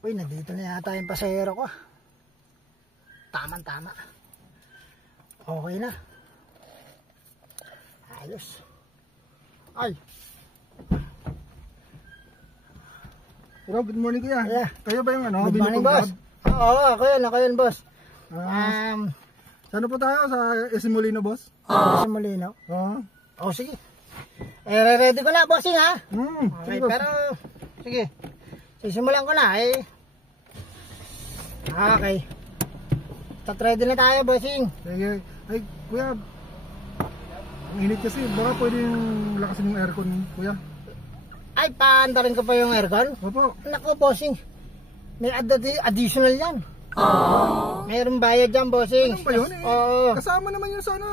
Uy, nandito na yata yung pasahero ko. Tama. Okay na. Ayos. Ay. Pero good morning kuya. Yeah. Kayo ba yung ano? Good morning, boss. Oo, ako yun, boss. Saan po tayo? Sa SM Molino, boss? Sa Molino. Oh, sige. Ready ko na, bossing, ha? Okay, sige, pero, sige. Sisimulan ko na, eh. Okay. Ready na tayo, bossing. Ay, kuya. Ang init kasi. Baka pwedeng lakasin yung aircon, kuya. Ay, paandarin ko pa yung aircon? Opo. Naku, bossing. May additional yan. Mayroong bayad dyan, bossing. Ano ba yun eh? Oo. Kasama naman yun sa ano,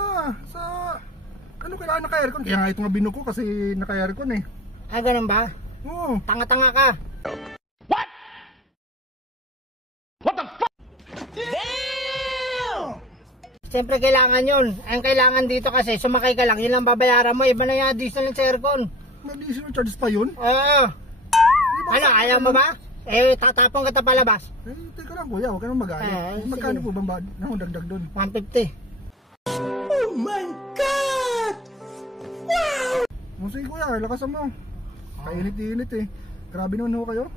sa... Ano kailangan naka-aircon? Kaya nga ito nga binuko kasi naka-aircon eh. Ah, ganun ba? Oo. Tanga-tanga ka. What? What the fuck? Damn! Siyempre kailangan yun. Ang kailangan dito kasi, sumakay ka lang, yun lang babayaran mo. Iba na yung additional sa aircon. May additional charges pa yun? Oo. Ano, ayaw mo ba? Eh, tatapong kita palabas. Eh, teka lang kuya, huwag ka nang mag-aayos. Magkano po bang dagdag doon? 150. Oh my God! Wow! Sige kuya, lakasan mo. Kainit-init eh. Grabe naman ho kayo.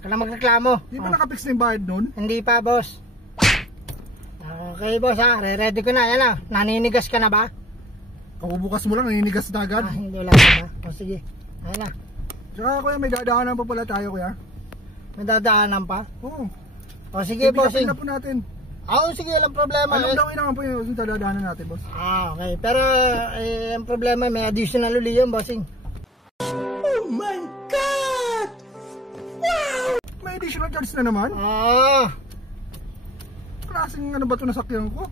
Kailan magreklamo? Di ba nakapix na yung bayad nun? Hindi pa, boss. Okay, boss, ha. Re-ready ko na. Yan na. Naninigas ka na ba? Kabubukas mo lang, naninigas na agad. Hindi wala ka ba? O, sige. Ayan na. Tsaka kuya, may dadaanan pa pala tayo kuya. May dadaanan pa? Oo. O, sige, bossing. Pipikapin na po natin. Oo, sige. Walang problema. Anong gawin naman po yung dadaanan natin, boss? Okay. Pero, ang problema, may additional uli yun, bossing. Oh my God! Wow! May additional charge na naman? Oo. Klaseng ano ba ito nasakyan ko?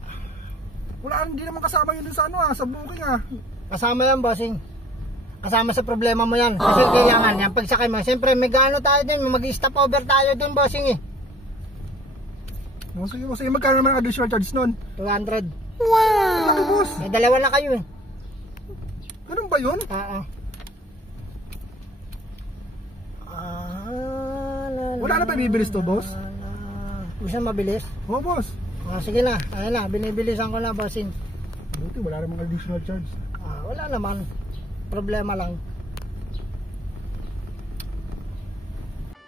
Wala, hindi naman kasama yun sa ano sa booking Kasama yan, bossing. Kasama sa problema mo yan. Kasi kailangan yan, pagsakay mo. Siyempre, may gano tayo din. Mag-stop over tayo dun, bossing eh. Sige, boss. Magkano naman additional charge nun? 200. Wow! Laki, boss. May dalawa na kayo eh. Ganun ba yun? Oo. Wala na ba bibilis to, boss? Gusto mabilis? Oo, boss. Sige na. Ayun na. Binibilisan ko na, bossing. Buti, wala namang additional charge. Wala naman. Problema lang.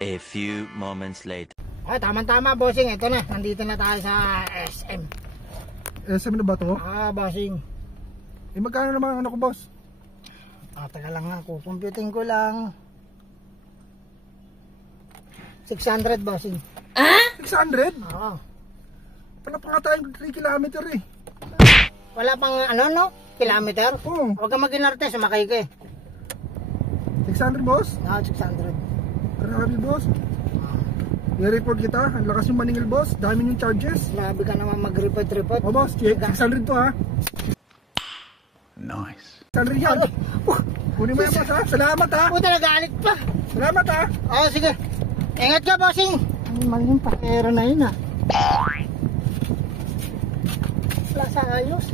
A few moments later. Tama-tama, bossing. Ito na. Nandito na tayo sa SM. SM na ba to? Bossing. Magkano naman ano ko, boss? Taga lang nga. Kukumputin ko lang. 600, bossing. 600? Oo. Wala pa nga tayong 3 kilometer eh. Wala pang kilometer? Oo. Huwag kang mag-inarte. Sumakay ka eh. 600, boss? 600. Grabe, boss. I-report kita. Ang lakas yung maningil, boss. Dami yung charges. Grabe ka naman mag-report. O, boss. 600 to, ha? Nice. 600 yan. Kunin mo yan, boss, ha? Salamat, ha? Puta, nagalit pa. Salamat, ha? Sige. Ingat ka, bossing. Maling pakero na yun, ha? Wala sa ayos.